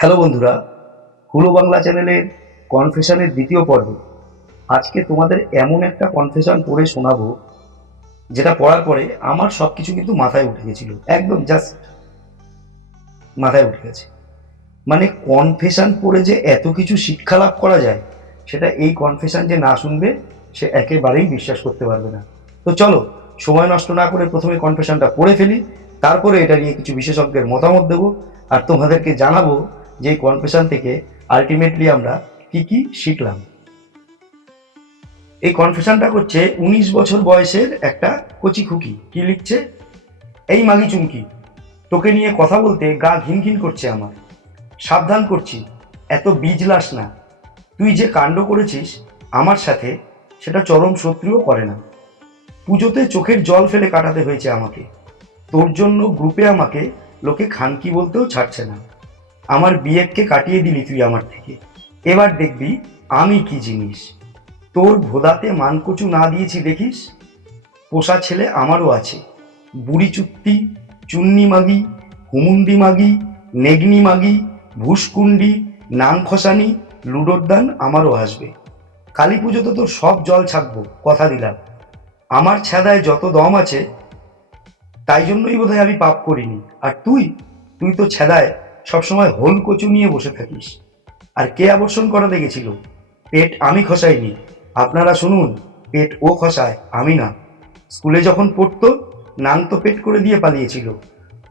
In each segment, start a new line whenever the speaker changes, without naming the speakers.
Hello বন্ধুরা, হুলো বাংলা চ্যানেলের কনফেশনের দ্বিতীয় পর্ব। আজকে তোমাদের এমন একটা কনফেশন পড়ে শোনাবো, যেটা পড়ার পরে আমার সব কিছু কিন্তু মাথায় উঠে গেছিল, একদম জাস্ট মাথায় উঠে গেছে। মানে কনফেশন পড়ে যে এত কিছু শিক্ষা লাভ করা যায়, সেটা এই কনফেশন যে না শুনবে, সে একেবারেই বিশ্বাস করতে পারবে না। তো চলো, সময় নষ্ট না করে প্রথমে কনফেশনটা পড়ে ফেলি, তারপরে এটা নিয়ে কিছু বিশেষজ্ঞের মতামত দেবো, আর তোমাদেরকে জানাব যে কনফেশন থেকে আলটিমেটলি আমরা কি কি শিখলাম? এই কনফেশনটা করছে উনিশ বছর বয়সের একটা কচি খুকি। কি লিখছে? এই মাগি চুমকি, তোকে নিয়ে কথা বলতে গা ঘিন ঘিন করছে আমার। সাবধান করছি, এত বীজলাস না। তুই যে কাণ্ড করেছিস আমার সাথে, সেটা চরম শত্রুও করে না। পুজোতে চোখের জল ফেলে কাটাতে হয়েছে আমাকে। তোর জন্য গ্রুপে আমাকে লোকে খানকি বলতেও ছাড়ছে না। আমার বিয়েকে কাটিয়ে দিলি তুই আমার থেকে। এবার দেখবি আমি কি জিনিস। তোর ভোদাতে মানকচু না দিয়েছি দেখিস? পোষা ছেলে আমারও আছে। বুড়ি চুক্তি, চুন্নি মাগি, হুমুন্দি মাগি, নেগনি মাগি ভুসকুন্ডি নাং খসানি লুডোর দান আমারও আসবে। কালী পুজোতে তোর সব জল ছাকবো, কথা দিলাম। আমার ছেদায় যত দম আছে, তাই জন্যই বোধহয় আমি পাপ করিনি। আর তুই? তুই তো ছেদায় সবসময় হোল কচু নিয়ে বসে থাকিস। আর কে আবর্ষণ করা দেখেছিল? পেট আমি খসাইনি। আপনারা শুনুন, পেট ও খসায়, আমি না। স্কুলে যখন পড়তো নাং তো পেট করে দিয়ে পালিয়েছিল।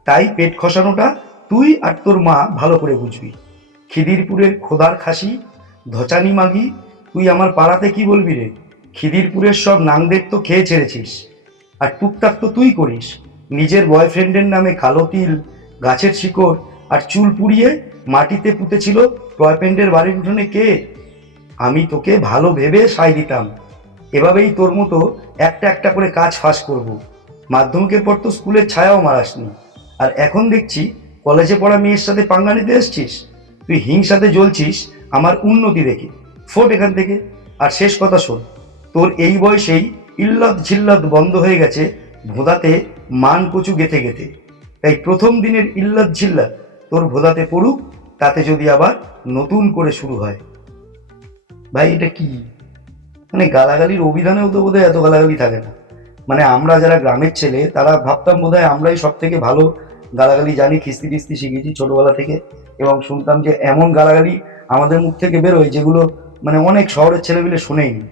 তাই পেট খসানোটা তুই আর তোর মা ভালো করে বুঝবি। খিদিরপুরের খোদার খাসি, ধচানি মাগি, তুই আমার পাড়াতে কি বলবি রে? খিদিরপুরের সব নাংদের তো খেয়ে ছেড়েছিস। আর টুকটাক তো তুই করিস। নিজের বয়ফ্রেন্ডের নামে কালো তিল, গাছের শিকড় আর চুল পুড়িয়ে মাটিতে পুঁতেছিল টয়পেন্ডের বাড়ির উঠোনে কে? আমি তোকে ভালো ভেবে সাই দিতাম। এভাবেই তোর মতো একটা একটা করে কাজ ফাঁস করব। মাধ্যমিকের পর তো স্কুলের ছায়াও মারাসনি। আর এখন দেখছি কলেজে পড়া মেয়ের সাথে পাঙ্গা নিতে এসছিস? তুই হিংসাতে জ্বলছিস আমার উন্নতি দেখে। ফোট এখান থেকে। আর শেষ কথা শোন, তোর এই বয়সেই ইল্লত ঝিল্লত বন্ধ হয়ে গেছে, ভোদাতে মান কচু গেথে গেথে। তাই প্রথম দিনের ইল্লত ঝিল্লাত তোর ভোলাতে পড়ুক, তাতে যদি আবার নতুন করে শুরু হয়। ভাই, এটা কি? মানে গালাগালির অভিধানেও তো বোধহয় এত গালাগালি থাকে না। মানে আমরা যারা গ্রামের ছেলে, তারা ভাবতাম বোধহয় আমরাই সব থেকে ভালো গালাগালি জানি, খিস্তি টিস্তি শিখেছি ছোটবেলা থেকে, এবং শুনতাম যে এমন গালাগালি আমাদের মুখ থেকে বেরোয় যেগুলো মানে অনেক শহরের ছেলেগুলো শুনেইনি।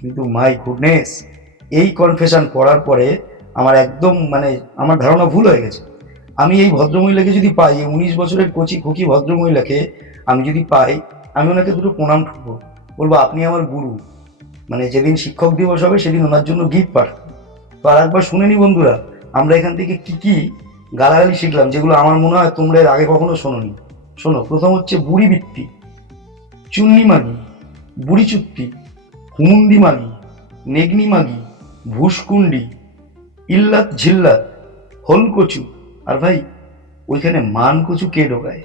কিন্তু মাই গুডনেস এই কনফেশন পড়ার পরে আমার একদম মানে আমার ধারণা ভুল হয়ে গেছে। আমি এই ভদ্রমহিলাকে যদি পাই, এই উনিশ বছরের কচি খুকি ভদ্রমহিলাকে আমি যদি পাই, আমি ওনাকে দুটো প্রণাম ঠুকবো বলব, আপনি আমার গুরু। মানে যেদিন শিক্ষক দিবস হবে, সেদিন ওনার জন্য গিফট পাঠাবো। তো আর একবার শুনে নি বন্ধুরা, আমরা এখান থেকে কি কি গালাগালি শিখলাম, যেগুলো আমার মনে হয় তোমরা এর আগে কখনো শোনোনি। শোনো, প্রথম হচ্ছে বুড়ি বৃত্তি, চুন্নি মাগি, বুড়ি চুক্তি হুমুন্দি মাগি, নেগনি মাগি, ভুসকুন্ডি, ইল্লাত ঝিল্লাত হোল কচু আর ভাই, ওইখানে মান কচু কে ঢোকায়?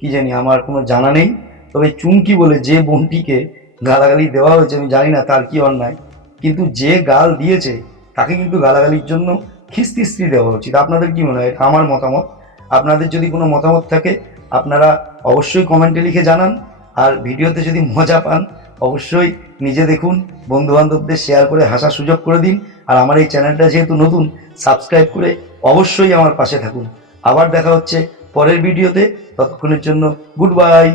কি জানি, আমার কোনো জানা নেই। তবে চুমকি বলে যে বোনটিকে গালাগালি দেওয়া হয়েছে, আমি জানি না তার কি অন্যায়। কিন্তু যে গাল দিয়েছে, তাকে কিন্তু গালাগালির জন্য খিস্তিস্তি দেওয়া উচিত। আপনাদের কি মনে হয়? আমার মতামত। আপনাদের যদি কোনো মতামত থাকে, আপনারা অবশ্যই কমেন্টে লিখে জানান। আর ভিডিওতে যদি মজা পান, অবশ্যই নিজে দেখুন, বন্ধুবান্ধবদের শেয়ার করে হাসার সুযোগ করে দিন। আর আমার এই চ্যানেলটা যেহেতু নতুন, সাবস্ক্রাইব করে অবশ্যই আমার পাশে থাকুন। আবার দেখা হচ্ছে পরের ভিডিওতে। ততক্ষণের জন্য গুড বাই।